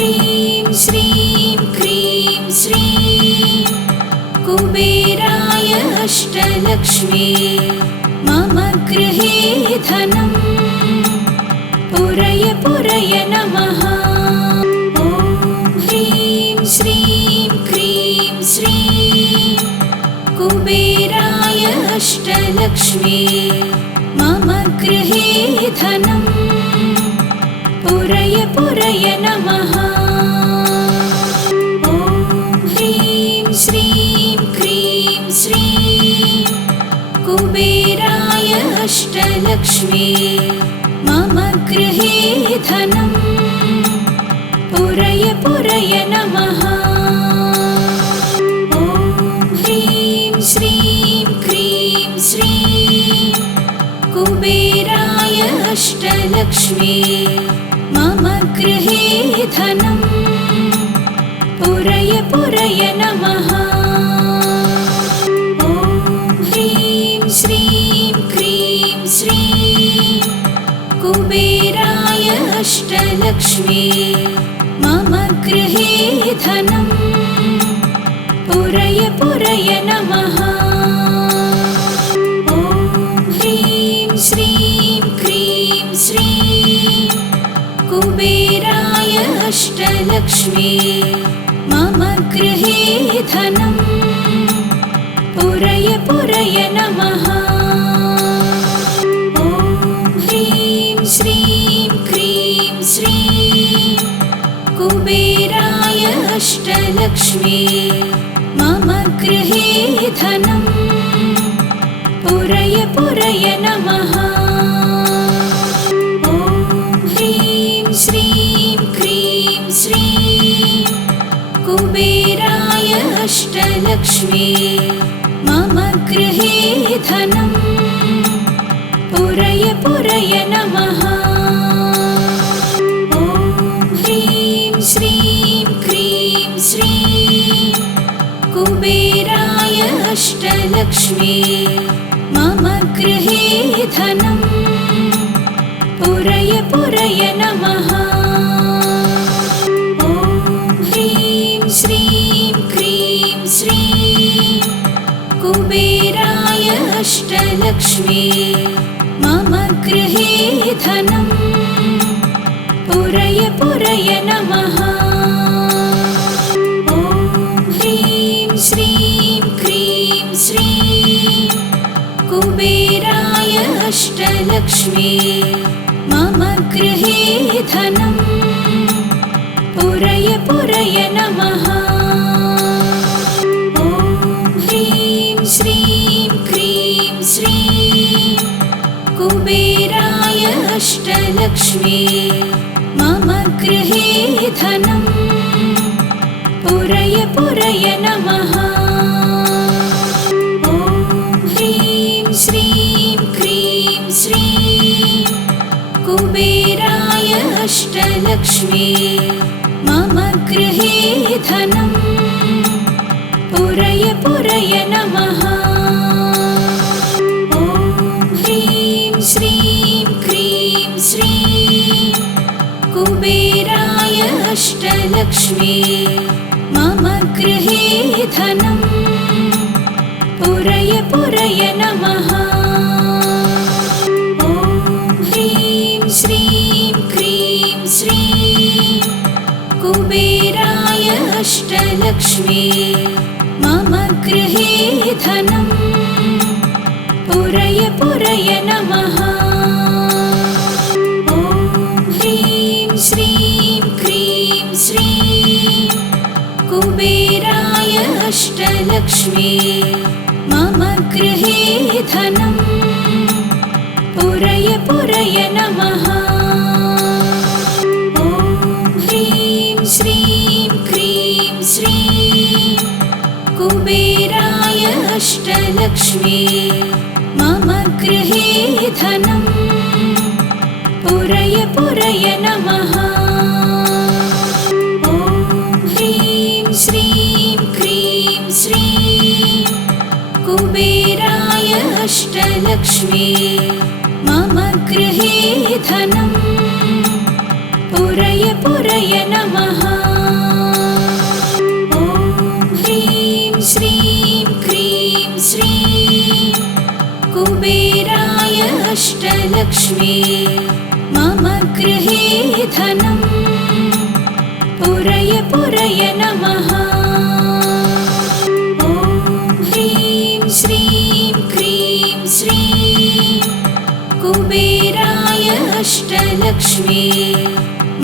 ह्रीं श्रीं क्रीं श्रीं कुबेराय अष्टलक्ष्मी मम गृहे धनं पुरय पुरय नमः। ॐ ह्रीं श्रीं क्रीं श्रीं कुबेराय अष्टलक्ष्मी मम गृहे धनं पुरय पुरय नमः। ॐ ह्रीं श्रीं क्रीं श्रीं कुबेराय अष्टलक्ष्मी मम गृहे धनं पुरय पुरय नमः। ॐ ह्रीं श्रीं क्रीं श्रीं कुबेराय अष्टलक्ष्मी मम गृहे धनं पुरय पुरय नमः। ॐ ह्रीं श्रीं क्रीं श्रीं कुबेराय अष्टलक्ष्मी मम गृहे धनं पुरय पुरय नमः। ॐ ह्रीं श्रीं क्रीं श्रीं कुबेराय अष्टलक्ष्मी मम गृहे धनं पुरय पुरय नमः। ॐ ह्रीं श्रीं क्रीं श्रीं कुबेराय अष्टलक्ष्मी मम गृहे धनं पुरय पुरय नमः। ॐ ह्रीं श्रीं क्रीं श्रीं कुबेराय अष्टलक्ष्मी मम गृहे धनं पुरय पुरय नमः। ॐ ह्रीं श्रीं क्रीं श्रीं कुबेराय अष्टलक्ष्मी मम गृहे धनं पुरय पुरय नमः। ॐ ह्रीं श्रीं क्रीं श्रीं कुबेराय अष्टलक्ष्मी मम गृहे धनं पुरय पुरय नमः। ॐ ह्रीं श्रीं क्रीं श्रीं कुबेराय अष्टलक्ष्मी मम गृहे धनं पुरय पुरय नमः। ॐ ह्रीं श्रीं क्रीं श्रीं कुबेराय अष्टलक्ष्मी मम गृहे धनं पुरय पुरय नमः। ॐ ह्रीं श्रीं क्रीं श्रीं कुबेराय अष्टलक्ष्मी मम गृहे धनं पुरय पुरय नमः। ॐ ह्रीं श्रीं क्रीं श्रीं कुबेराय अष्टलक्ष्मी मम गृहे धनं पुरय पुरय नमः। ॐ ह्रीं श्रीं क्रीं श्रीं कुबेराय अष्टलक्ष्मी मम गृहे धनं पुरय पुरय नमः। ॐ ह्रीं श्रीं क्रीं श्रीं कुबेराय अष्टलक्ष्मी मम गृहे धनं पुरय पुरय नमः। ॐ ह्रीं श्रीं क्रीं श्रीं कुबेराय अष्टलक्ष्मी मम गृहे धनं पुरय पुरय नमः। ॐ ह्रीं श्रीं क्रीं श्रीं कुबेराय अष्टलक्ष्मी मम गृहे धनं पुरय पुरय नमः। ॐ ह्रीं श्रीं क्रीं श्रीं कुबेराय अष्टलक्ष्मी मम गृहे धनम् पुरय पुरय नमः। ॐ ह्रीं श्रीं क्रीं श्रीं कुबेराय अष्टलक्ष्मी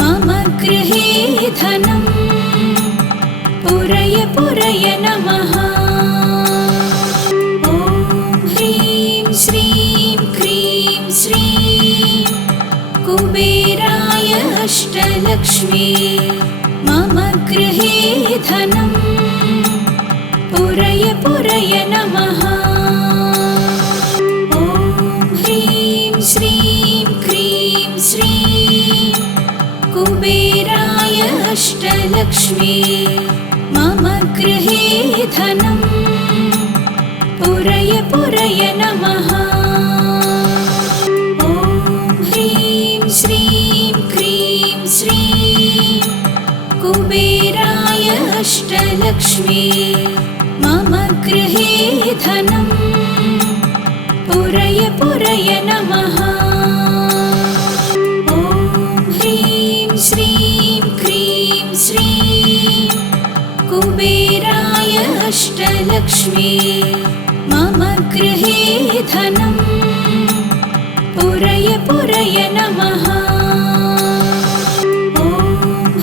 मम गृहे धनम् पुरय पुरय नमः। ॐ ह्रीं श्रीं क्रीं श्रीं कुबेराय अष्टलक्ष्मी मम गृहे धनम् पुरय पुरय नमः। ॐ ह्रीं श्रीं क्रीं श्रीं कुबेराय अष्टलक्ष्मी मम गृहे धनम् पुरय पुरय नमः। ॐ ह्रीं श्रीं क्रीं श्रीं कुबेराय अष्टलक्ष्मी मम गृहे धनम् पुरय पुरय नमः। ॐ ह्रीं श्रीं क्रीं श्रीं कुबेराय अष्टलक्ष्मी मम गृहे धनम् पुरय पुरय नमः। ॐ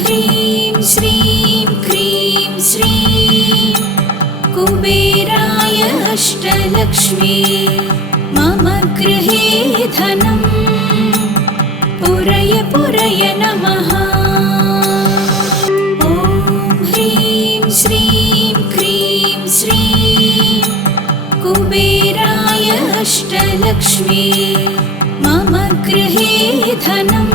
ह्रीं श्रीं क्रीं श्रीं कुबेराय अष्टलक्ष्मी मम गृहे धनम् पुरय पुरय नमः। ॐ ह्रीं श्रीं क्रीं श्रीं कुबेराय अष्टलक्ष्मी मम गृहे धनम्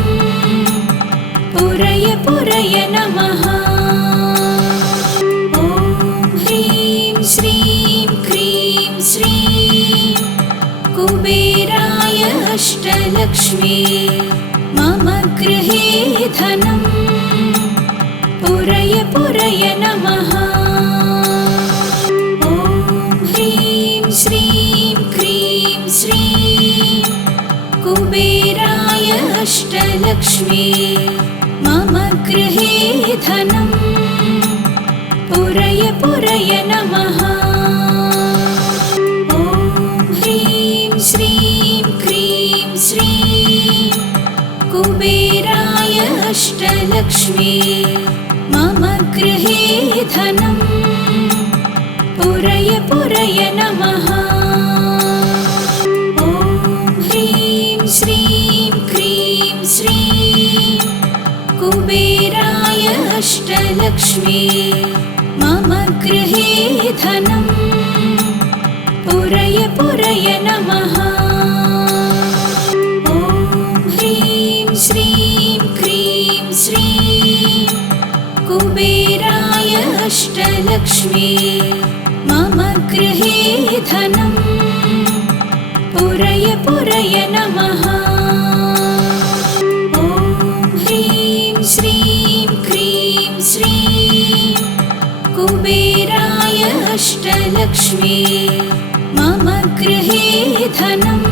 पुरय पुरय नमः। ॐ ह्रीं श्रीं क्रीं श्रीं कुबेराय अष्टलक्ष्मी मम गृहे धनम् पुरय पुरय नमः। ॐ ह्रीं श्रीं क्रीं श्रीं कुबेराय अष्टलक्ष्मी मम गृहे धनम् पुरय पुरय नमः। ॐ ह्रीं श्रीं क्रीं श्रीं कुबेराय अष्टलक्ष्मी मम गृहे धनम् पुरय पुरय नमः। ॐ ह्रीं श्रीं क्रीं श्रीं कुबेराय अष्टलक्ष्मी मम गृहे धनम् पुरय पुरय नमः। ॐ ह्रीं श्रीं क्रीं श्रीं कुबेराय अष्टलक्ष्मी मम गृहे धनम् पुरय पुरय नमः। ॐ ह्रीं श्रीं क्रीं श्रीं कुबेराय अष्टलक्ष्मी मम गृहे धनम्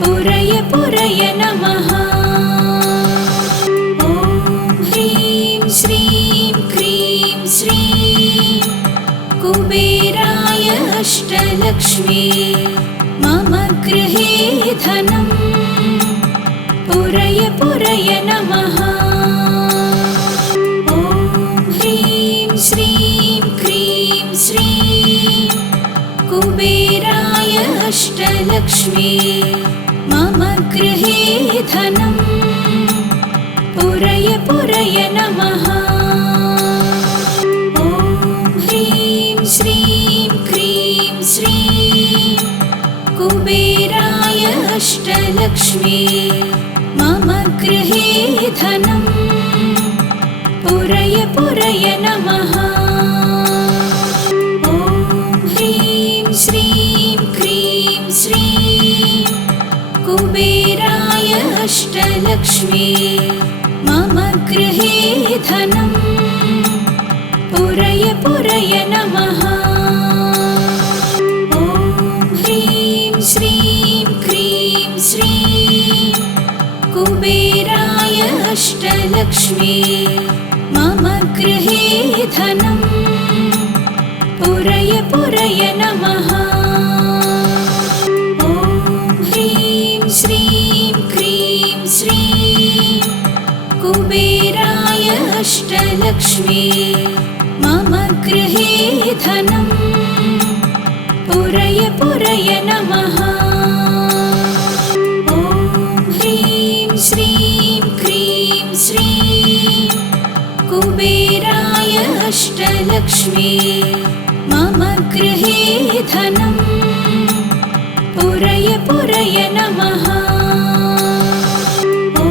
पुरय पुरय नमः। ॐ ह्रीं श्रीं क्रीं श्रीं कुबेराय अष्टलक्ष्मी मम गृहे धनम् पुरय पुरय नमः। ॐ ह्रीं श्रीं क्रीं श्रीं कुबेराय अष्टलक्ष्मी मम गृहे धनम् पुरय पुरय नमः। ॐ ह्रीं श्रीं क्रीं श्रीं कुबेराय अष्टलक्ष्मी मम गृहे धनम् पुरय पुरय नमः। ॐ ह्रीं श्रीं क्रीं श्रीं कुबेराय अष्टलक्ष्मी मम गृहे धनं पुरय पुरय नमः। ॐ ह्रीं श्रीं क्रीं श्रीं कुबेराय अष्टलक्ष्मी मम गृहे धनं पुरय पुरय नमः। ॐ ह्रीं श्रीं क्रीं श्रीं कुबेराय अष्टलक्ष्मी मम गृहे धनं पुरय पुरय नमः। ॐ ह्रीं श्रीं क्रीं श्रीं कुबेराय अष्टलक्ष्मी मम गृहे धनं पुरय पुरय नमः। ॐ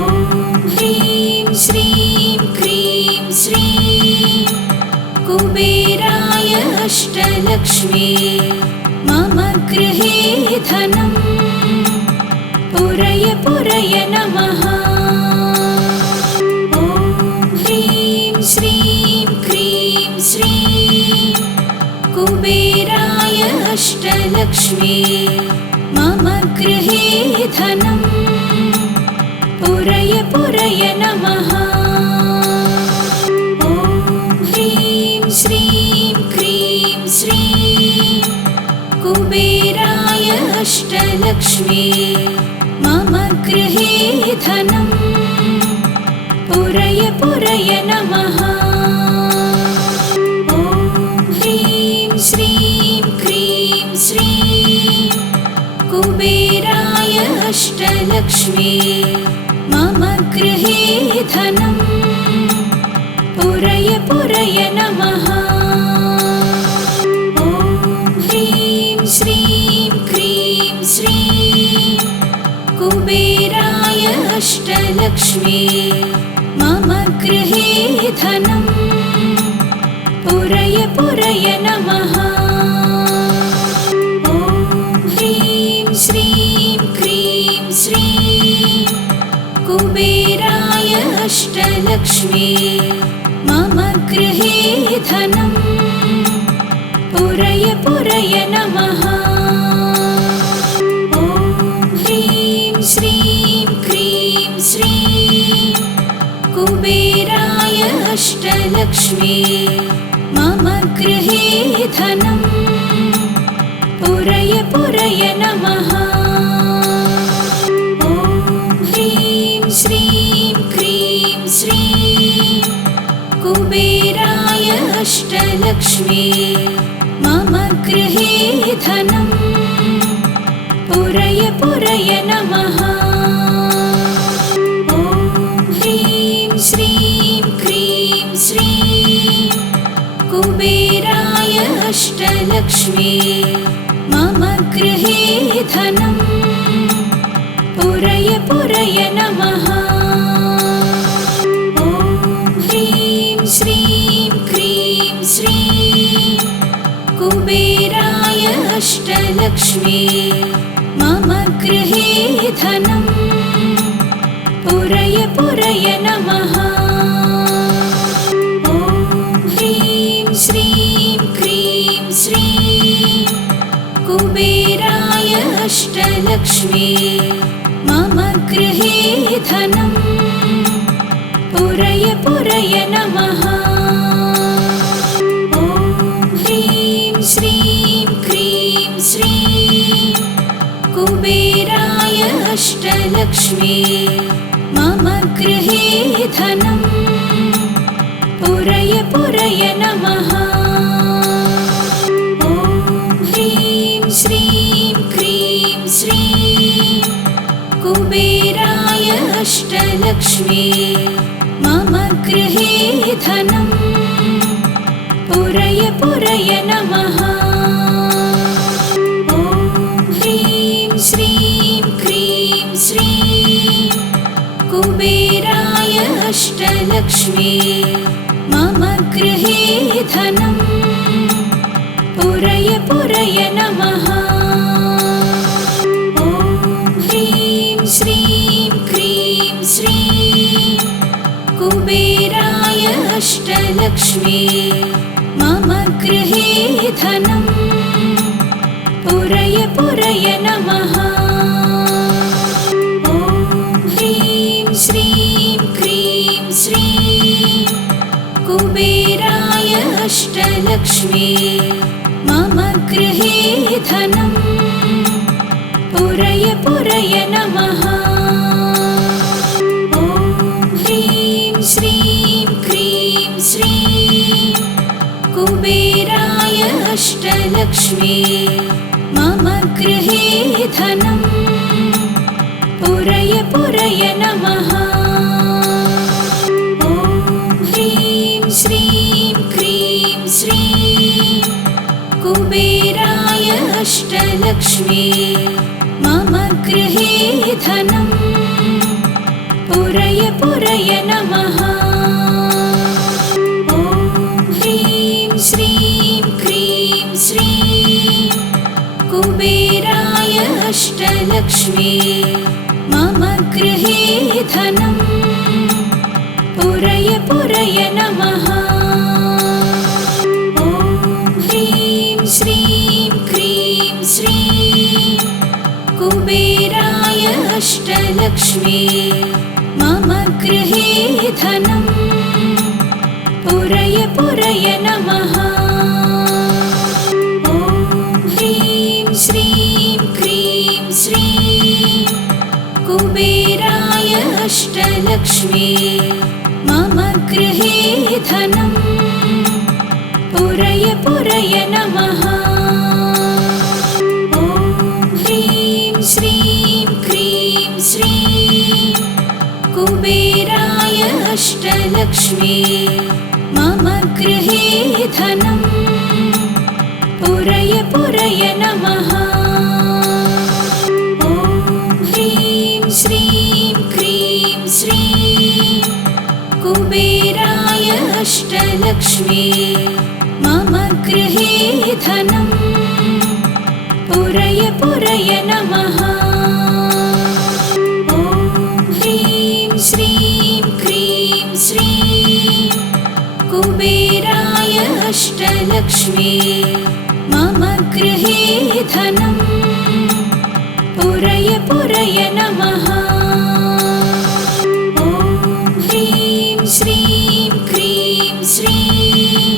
ह्रीं श्रीं क्रीं श्रीं कुबेराय अष्टलक्ष्मी मम गृहे धनं पुरय पुरय नमः। ॐ ह्रीं श्रीं क्रीं श्रीं कुबेराय अष्टलक्ष्मी मम गृहे धनं पुरय पुरय नमः। ॐ ह्रीं श्रीं क्रीं श्रीं कुबेराय अष्टलक्ष्मी मम गृहे धनं पुरय पुरय नमः। ॐ ह्रीं श्रीं क्रीं श्रीं कुबेराय अष्टलक्ष्मी मम गृहे धनं पुरय पुरय नमः। ॐ ह्रीं श्रीं क्रीं श्रीं कुबेराय अष्टलक्ष्मी मम गृहे धनं पुरय पुरय नमः। ॐ ह्रीं श्रीं क्रीं श्रीं कुबेराय अष्टलक्ष्मी मम गृहे धनं पुरय पुरय नमः। ॐ ह्रीं श्रीं क्रीं श्रीं कुबेराय अष्टलक्ष्मी मम गृहे धनं पुरय पुरय नमः। ॐ ह्रीं श्रीं क्रीं श्रीं कुबेराय अष्टलक्ष्मी मम गृहे धनं पुरय पुरय नमः। ॐ ह्रीं श्रीं क्रीं श्रीं कुबेराय अष्टलक्ष्मी मम गृहे धनं पुरय पुरय नमः। ॐ ह्रीं श्रीं क्रीं श्रीं कुबेराय अष्टलक्ष्मी मम गृहे धनं पुरय पुरय नमः। ॐ ह्रीं श्रीं क्रीं श्रीं कुबेराय अष्टलक्ष्मी मम गृहे धनं पुरय पुरय नमः। ॐ ह्रीं श्रीं क्रीं श्रीं कुबेराय अष्टलक्ष्मी मम गृहे धनं पुरय पुरय नमः। ॐ ह्रीं श्रीं क्रीं श्रीं कुबेराय अष्टलक्ष्मी मम गृहे धनं पुरय पुरय नमः। ॐ ह्रीं श्रीं क्रीं श्रीं कुबेराय अष्टलक्ष्मी मम गृहे धनं पुरय पुरय नमः। ॐ ह्रीं श्रीं क्रीं श्रीं कुबेराय अष्टलक्ष्मी मम गृहे धनम् पुरय पुरय नमः। ॐ ह्रीं श्रीं क्रीं श्रीं कुबेराय अष्टलक्ष्मी मम गृहे धनम् पुरय पुरय नमः। ॐ ह्रीं श्रीं क्रीं श्रीं कुबेराय अष्टलक्ष्मी मम गृहे धनम् पुरय पुरय नमः। ॐ ह्रीं श्रीं क्रीं श्रीं कुबेराय अष्टलक्ष्मी मम गृहे धनम् पुरय पुरय नमः। ॐ ह्रीं श्रीं क्रीं श्रीं कुबेराय अष्टलक्ष्मी मम गृहे धनम् पुरय पुरय नमः। ॐ ह्रीं श्रीं क्रीं श्रीं कुबेराय अष्टलक्ष्मी मम गृहे धनम् पुरय पुरय नमः। ॐ ह्रीं श्रीं क्रीं श्रीं कुबेराय अष्टलक्ष्मी मम गृहे धनम् पुरय पुरय नमः। ॐ ह्रीं श्रीं क्रीं श्रीं कुबेराय अष्टलक्ष्मी मम गृहे धनम् पुरय पुरय नमः। ॐ ह्रीं श्रीं क्रीं श्रीं कुबेराय अष्टलक्ष्मी मम गृहे धनम् पुरय पुरय नमः। ॐ ह्रीं श्रीं क्रीं श्रीं कुबेराय अष्टलक्ष्मी मम गृहे धनम् पुरय पुरय नमः। ॐ ह्रीं श्रीं क्रीं श्रीं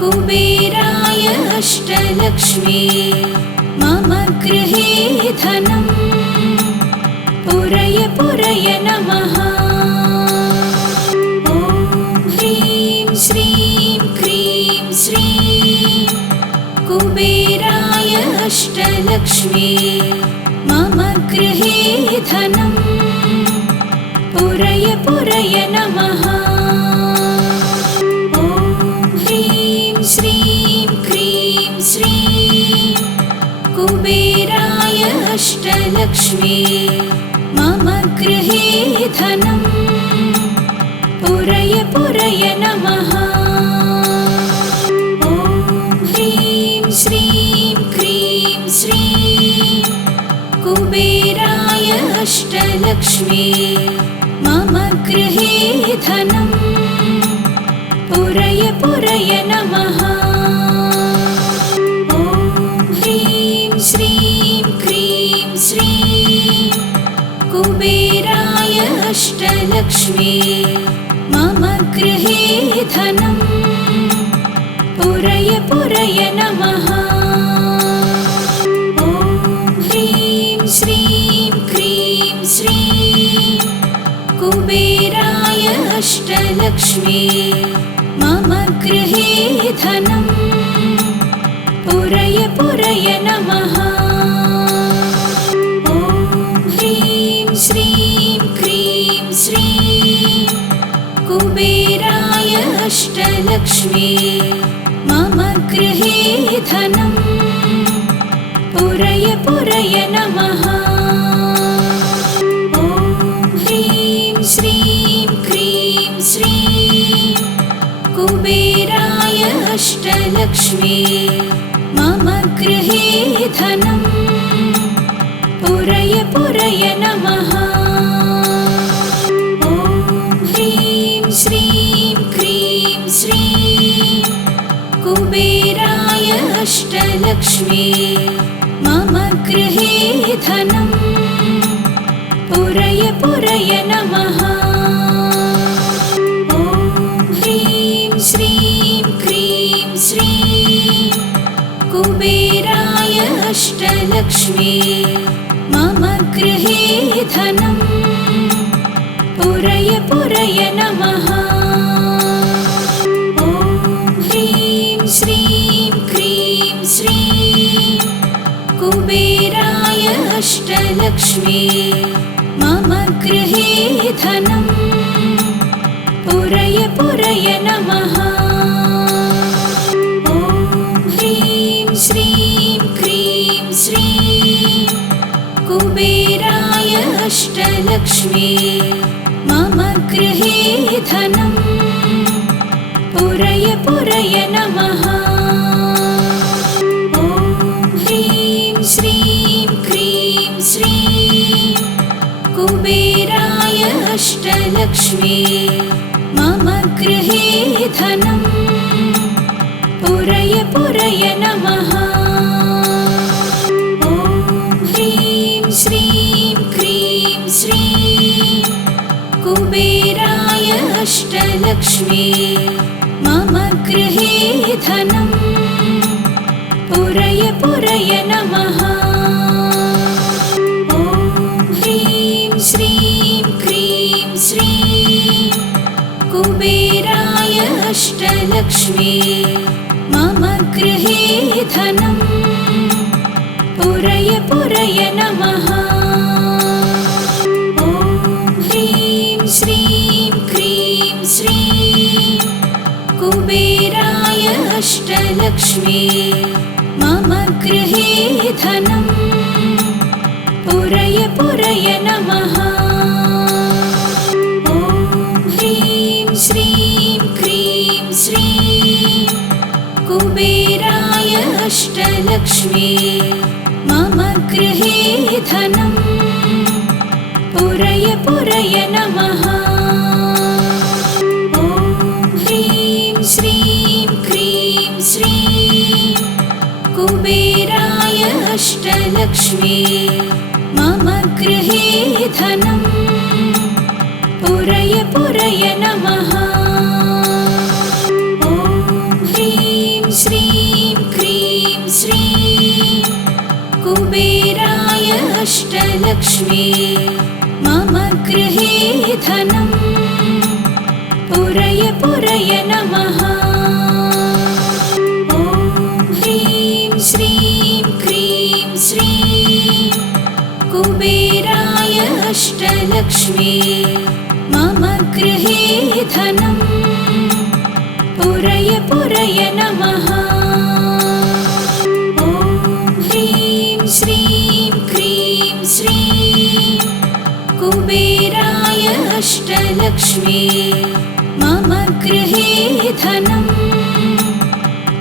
कुबेराय अष्टलक्ष्मी मम गृहे धनम् पुरय पुरय नमः। ॐ ह्रीं श्रीं क्रीं श्रीं कुबेराय अष्टलक्ष्मी मम गृहे धनम् पुरय पुरय नमः। ॐ ह्रीं श्रीं क्रीं श्रीं कुबेराय अष्टलक्ष्मी मम गृहे धनम् पुरय पुरय नमः। ॐ ह्रीं श्रीं क्रीं श्रीं कुबेराय अष्टलक्ष्मी मम गृहे धनम् पुरय पुरय नमः। ॐ ह्रीं श्रीं क्रीं श्रीं कुबेराय अष्टलक्ष्मी मम गृहे धनम् पुरय पुरय नमः। ॐ ह्रीं श्रीं क्रीं श्रीं कुबेराय अष्टलक्ष्मी मम गृहे धनम् पुरय पुरय नमः। ॐ ह्रीं श्रीं क्रीं श्रीं कुबेराय अष्टलक्ष्मी मम गृहे धनम् पुरय पुरय नमः। ॐ ह्रीं श्रीं क्रीं श्रीं कुबेराय अष्टलक्ष्मी मम गृहे धनम् पुरय पुरय नमः। ॐ ह्रीं श्रीं क्रीं श्रीं कुबेराय अष्टलक्ष्मी मम गृहे धनं पुरय पुरय नमः। ॐ ह्रीं श्रीं क्रीं श्रीं कुबेराय अष्टलक्ष्मी मम गृहे धनं पुरय पुरय नमः। ॐ ह्रीं श्रीं क्रीं श्रीं कुबेराय अष्टलक्ष्मी मम गृहे धनं पुरय पुरय नमः। ॐ ह्रीं श्रीं क्रीं श्रीं कुबेराय अष्टलक्ष्मी मम गृहे धनं पुरय पुरय नमः। ॐ ह्रीं श्रीं क्रीं श्रीं कुबेराय अष्टलक्ष्मी मम गृहे धनं पुरय पुरय नमः। ॐ ह्रीं श्रीं क्रीं श्रीं कुबेराय अष्टलक्ष्मी मम गृहे धनं पुरय पुरय नमः। ॐ ह्रीं श्रीं क्रीं श्रीं कुबेराय अष्टलक्ष्मी मम गृहे धनं पुरय पुरय नमः। ॐ ह्रीं श्रीं क्रीं श्रीं कुबेराय अष्टलक्ष्मी मम गृहे धनं पुरय पुरय नमः। ॐ ह्रीं श्रीं क्रीं श्रीं कुबेराय अष्टलक्ष्मी मम गृहे धनं पुरय पुरय नमः। ॐ ह्रीं श्रीं क्रीं श्रीं कुबेराय अष्टलक्ष्मी मम गृहे धनं पुरय पुरय नमः। ॐ ह्रीं श्रीं क्रीं श्रीं कुबेराय अष्टलक्ष्मी मम गृहे धनं पुरय पुरय नमः। ॐ ह्रीं श्रीं क्रीं श्रीं कुबेराय अष्टलक्ष्मी मम गृहे धनं पुरय पुरय नमः। ॐ ह्रीं श्रीं क्रीं श्रीं कुबेराय अष्टलक्ष्मी मम गृहे धनं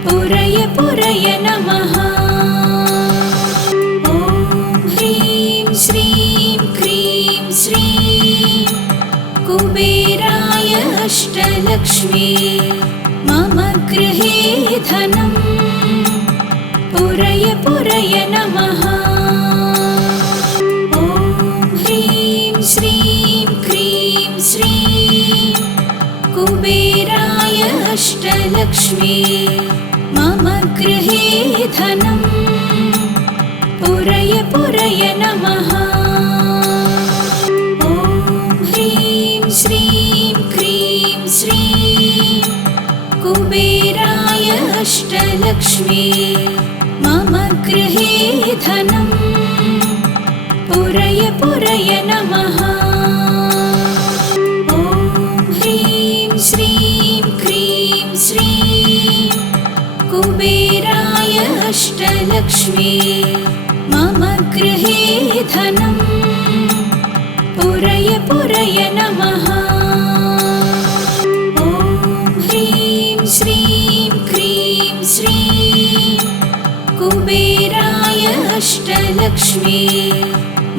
पुरय पुरय नमः। ॐ ह्रीं श्रीं क्रीं श्रीं कुबेराय अष्टलक्ष्मी मम गृहे धनं पुरय पुरय नमः। ॐ ह्रीं श्रीं क्रीं श्रीं कुबेराय अष्टलक्ष्मी मम गृहे धनं पुरय पुरय नमः। ॐ ह्रीं श्रीं क्रीं श्रीं कुबेराय अष्टलक्ष्मी मम गृहे धनं पुरय पुरय नमः। ॐ ह्रीं श्रीं क्रीं श्रीं कुबेराय अष्टलक्ष्मी मम गृहे धनं पुरय पुरय नमः। ॐ ह्रीं श्रीं क्रीं श्रीं कुबेराय अष्टलक्ष्मी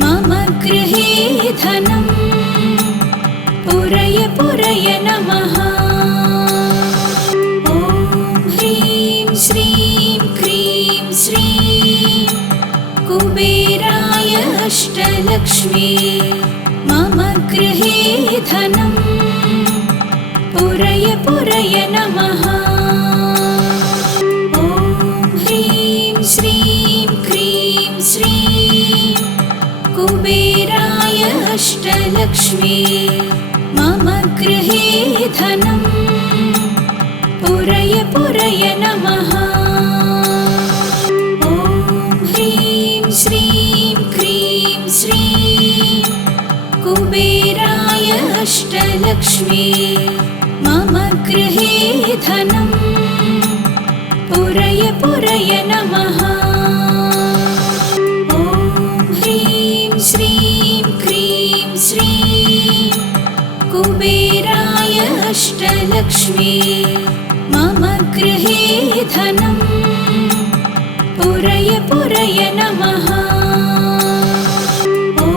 मम गृहे धनं पुरय पुरय नमः। अष्टलक्ष्मी मम गृहे धनं पुरय पुरय नमः। ॐ ह्रीं श्रीं क्रीं श्रीं कुबेराय अष्टलक्ष्मी मम गृहे धनं पुरय पुरय नमः। ॐ ह्रीं श्रीं क्रीं श्रीं कुबेराय अष्टलक्ष्मी मम गृहे धनं पुरय पुरय नमः। ॐ ह्रीं श्रीं क्रीं श्रीं कुबेराय अष्टलक्ष्मी मम गृहे धनं पुरय पुरय नमः। ॐ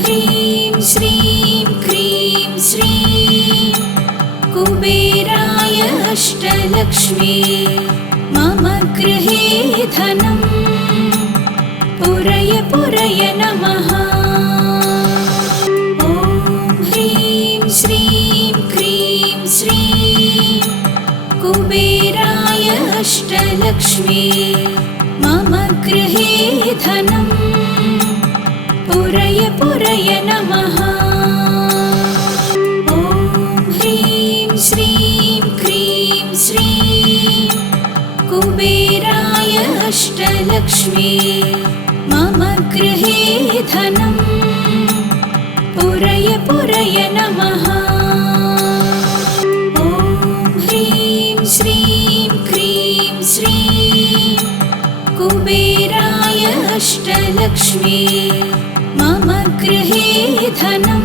ह्रीं श्रीं क्रीं श्रीं कुबेराय अष्टलक्ष्मी मम गृहे धनं पुरय पुरय नमः। ॐ ह्रीं श्रीं क्रीं श्रीं कुबेराय अष्टलक्ष्मी मम गृहे धनं पुरय पुरय नमः। ॐ ह्रीं श्रीं क्रीं श्रीं कुबेराय अष्टलक्ष्मी मम गृहे धनं पुरय पुरय नमः। ॐ ह्रीं श्रीं क्रीं श्रीं कुबेराय अष्टलक्ष्मी मम गृहे धनं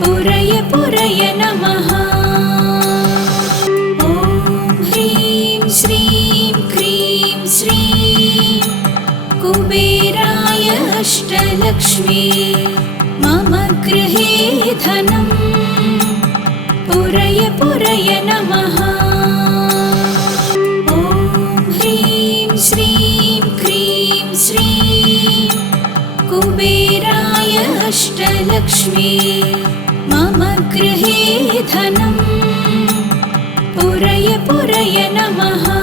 पुरय पुरय नमः। ॐ ह्रीं श्रीं क्रीं श्रीं कुबेराय अष्टलक्ष्मी मम गृहे धनं पुरय पुरय नमः। ॐ ह्रीं श्रीं क्रीं श्रीं कुबेराय अष्टलक्ष्मी मम गृहे धनं पुरय पुरय नमः।